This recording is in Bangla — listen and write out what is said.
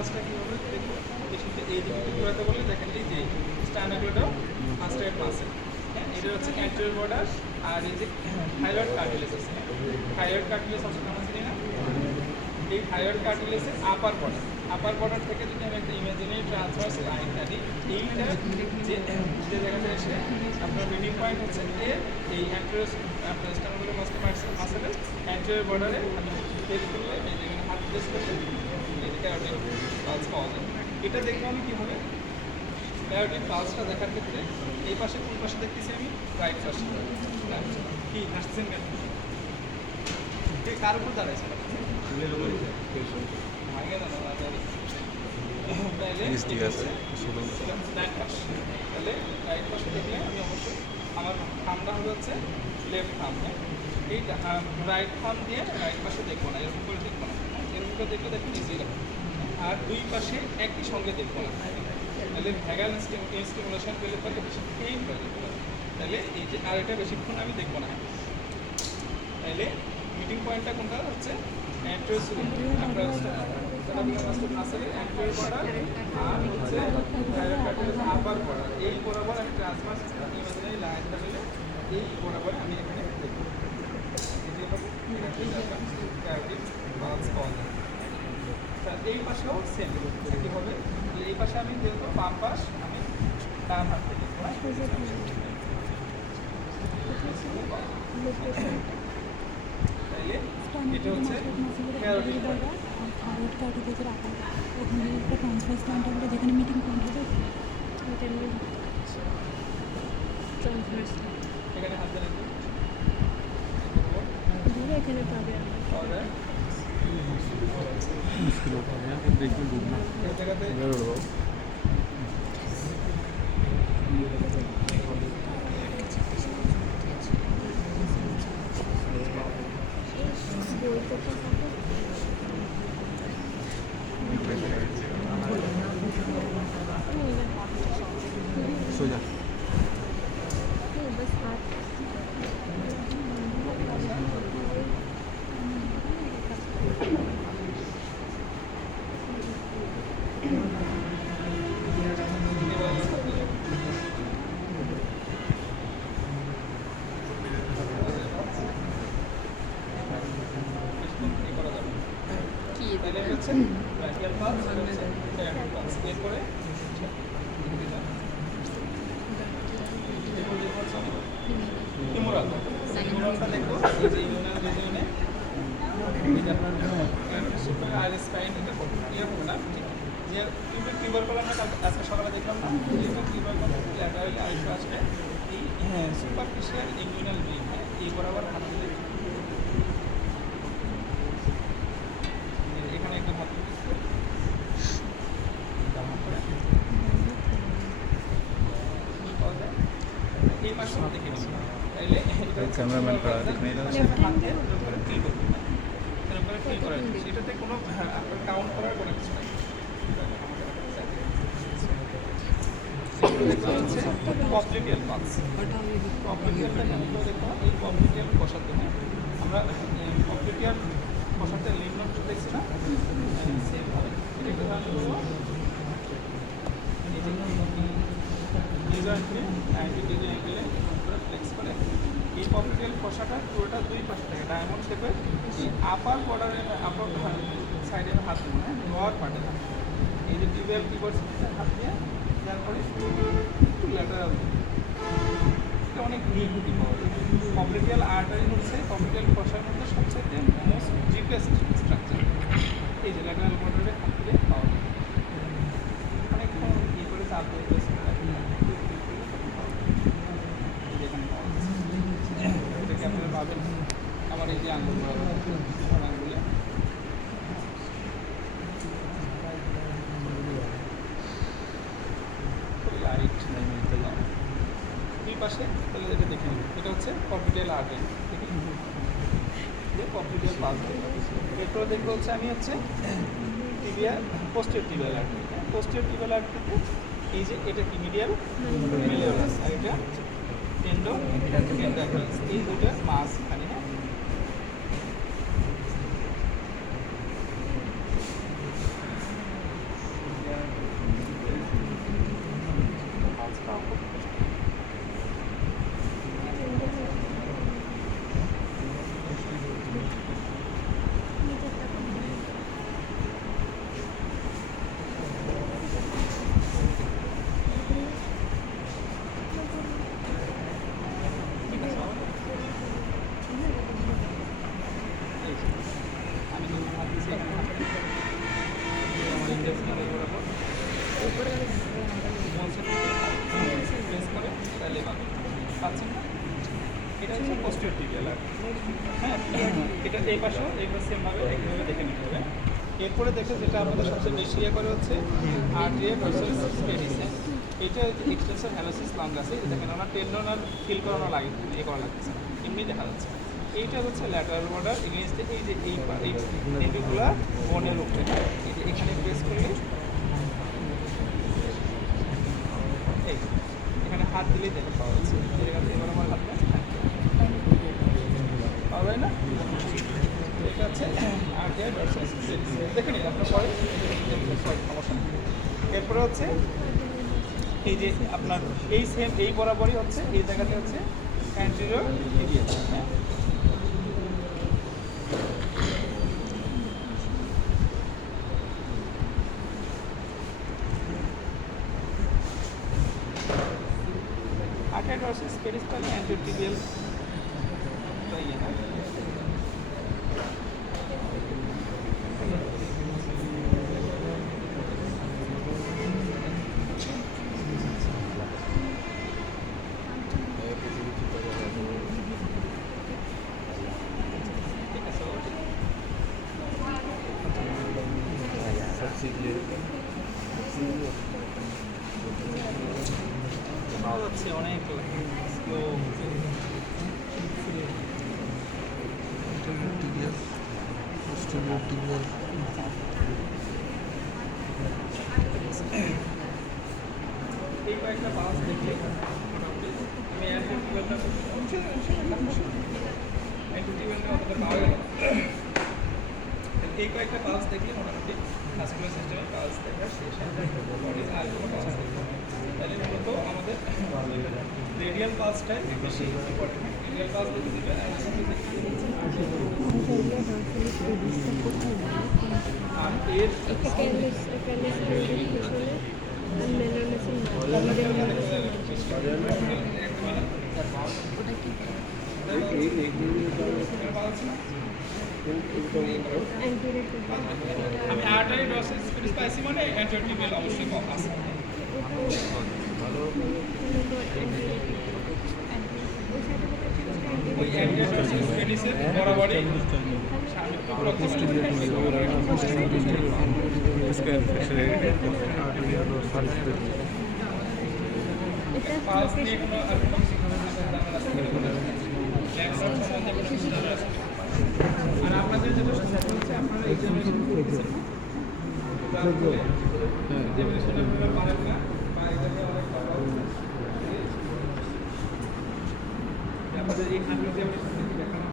পালসটা কীভাবে দেখবো এই দিকে ঘোরাতে বলে দেখেন এই যে স্টার্নাকুলাটাও মাস্টারেড মাসেল, হ্যাঁ এটা হচ্ছে অ্যান্টেরিয়র বর্ডার। আর এই যে থাইরয়েড কার্টিলেজ আছে, থাইরয়েড কার্টিলেজ আছে আমরা চিনি না, এই থাইরয়েড কার্টিলেজের আপার বর্ডার থেকে যদি আমি একটা ইমাজিনারি ট্রান্সভার্স লাইন টানি, এইটা যে জায়গাটা এসে আপনার মিডিং পয়েন্ট হচ্ছে এই অ্যান্টেরিয়র আপনার স্টার্নাকুলার মাসেলের অ্যান্টেরিয়র বর্ডারে আমি প্লেস করলে এই যেখানে হাত প্লেস করলে এই ক্যারোটিড পালস পাওয়া যায়। এটা দেখলে আমি কী হবে, ক্যারোটিড পালসটা দেখার ক্ষেত্রে এই পাশে কোন পাশে দেখতেছি আমি, রাইট পাশে। কি হাসছেন কেন? কার উপর দাঁড়াইছে? তাহলে রাইট পাশে দেখলে আমি অবশ্যই আমার থামটা হবে হচ্ছে লেফট থাম, হ্যাঁ এইটা রাইট থাম দিয়ে রাইট পাশে দেখবো না, এরকম করে দেখবো না, এরকম করে দেখলে দেখুন ইজি রাখবো। আর দুই পাশে একই সঙ্গে দেখবো না, তাহলে ভ্যাগাল স্টিমুলেশন পেলে পরে বেশি পেইন হয়ে যেতে পারে। তাহলে এই যে আর এটা বেশিক্ষণ আমি দেখবো না। তাহলে মিটিং পয়েন্টটা কোনটা হচ্ছে আপার বর্ডার, এই বরাবর আমি ট্রান্সভার্স ইমাজিনারি লাইনটা নিলে এই বরাবর আমি এখানে দেখব এই পাশেও সেম কি হবে, এই পাশে আমি যেহেতু বাম পাশ আমি ডান হাত থেকে তাইলে এটা হচ্ছে যেখানে মিটিং পয়েন্ট হবে এখানে হাত দেন এখানে পাবে সোজা बस हाथ তাহলে হচ্ছে ব্র্যাকিয়াল পালস, সেরাপিক পালস। এরপরে ফিমোরাল, ফিমোরালটা দেখবো এই যে ইমিউনাল রিজিয়নে এই যে আপনার সুপার আইরিস স্পাইন এটা ক্লিয়ার হবে না, যে টিউবারকুল আমরা আজকে সকালে দেখলাম না, এই যে টিউবারকুল ল্যাটারালি আইরিস আসলে এই সুপারফিশিয়াল ইমিউনাল রিং, হ্যাঁ এই বরাবর হাঁটলে এখানে একটু হাত এই পাশে দেখে নিন, তাইলে ক্যামেরাম্যান দেখে এটাতে কোনো কাউন্ট করার কোনো কিছু নাই। পপলিটিয়াল পালস, পপলিটিয়ালটা কেন দেখো, এই পপলিটিয়াল বসাতে হয় আমরা পপলিটিয়াল বসাতে লিম্ফ নোড দেখছি না, সেমভাবে এটা একটু ধারণ করবো এই যে ডিজয়েন্টে অ্যান্টি অ্যাঙ্গেলে ফ্লেক্স করে এই পপলিটিয়াল ফসাটা পুরোটা দুই পাশে থাকে ডায়মন্ড শেপের, এই আপার বর্ডারের আপার সাইডের হাত দেবো, হ্যাঁ লোয়ার পার্টে হাত, এই যে টিবিয়াল কিবোর্ড হাত দিয়ে তারপরে একটু ল্যাটারাল, এটা অনেক নিখুঁতি পাওয়া যায়। পপলিটিয়াল আর্টারি হচ্ছে পপলিটিয়াল ফসার মধ্যে সবচেয়ে মোস্ট ডিপেস্ট স্ট্রাকচার, এই যে ল্যাটারাল বর্ডারে হাত দিয়ে পাওয়া যায়, অনেকক্ষণ ই করে চাপ দিয়ে এটাকে আপনারা পাবেন আমার এই যে আঙুল আঙুলে লাইট দুই পাশে, তাহলে এটা দেখে নিন, এটা হচ্ছে পপলিটিয়াল আর্টারি, দেখি যে পপলিটিয়াল পালস। এরপরে দেখবো হচ্ছে আমি হচ্ছে টিবিয়া পোস্টের টিবিয়াল আর্টারি, পোস্টের টিবিয়াল আর্টারিতে এই যে এটা কি মিডিয়াল মেলিওরাস আর এটা টেন্ডো টেন্ডাকলস, এই দুটোর মাঝখানে, হ্যাঁ হচ্ছে পোস্টিরিয়র টিবিয়াল আর হ্যাঁ এটা এই পাশেও এইভাবে সেমভাবে এইভাবে দেখে নিতে হবে। এরপরে দেখে যেটা আমাদের সবচেয়ে বেশি ইয়ে করে হচ্ছে আর্টিরিয়া ভার্সাস স্পেডিস। এটা এক্সটেনসর হ্যালোসিস লঙ্গাস আছে, দেখেন ওনার টেন্ডন আর ফিল করানো লাগে, ইয়ে করা লাগছে না, এমনি দেখা যাচ্ছে। এইটা হচ্ছে ল্যাটারাল বর্ডার এগেইনস্টে এই যে এই এন্ডুগুলা বোনের উপরে, এই যে এখানে প্রেস করলে এই এখানে হাত দিলেই দেখে পাওয়া যাচ্ছে। এখান থেকে এবার আমার হাত পাওয়া যায় না, এটা হচ্ছে আর্টিরিয়া ভার্সাস স্পেডিস। দেখে নিন আপনার পরে সমস্যা নেই। এরপরে হচ্ছে এই যে আপনার এই সেম এই বরাবরই হচ্ছে এই জায়গাতে হচ্ছে অ্যান্টেরিয়র টিবিয়া। হ্যাঁ আর্টারি ভার্সাস পেরিস্টাল অ্যান্টেরিয়র টিবিয়াল ইয়ে না। ঠিক আছে পাওয়া যাচ্ছে অনেক স্লো। এই কয়েকটা পাস দেখলে মোটামুটি আমি অ্যান্টিটিউবেলটা অতটা পাওয়া গেল। এই কয়েকটা পালস দেখলে মোটামুটি ভাস্কুলার সিস্টেমের পালস দেখা শেষ হয়। আর কোনো পালস দেখতে হবে তাহলে মূলত আমাদের রেডিয়াল পালসটাই বেশি ইম্পর্টেন্ট। রেডিয়াল পালস দেখতে দেবে আর এর আমি আর্টারি ভার্সাস স্পেডিস পাইছি মানে অ্যান্টেরিয়র টিবিয়াল অবশ্যই কম আছে। ওই অ্যান্টেরিয়র ভার্সাস স্পেডিসের বরাবরই সামনের তো পুরো পালস নিয়ে কোনো আর কোনো আর আপনাদের যেটা সমস্যা হচ্ছে আপনারা এক্সামিনেশন করতেছেন তারপরে এক্সামিনেশনের ব্যাপারে পারেন না বা এটাকে অনেক কথা হচ্ছে আপনাদের এই এক্সামিনেশন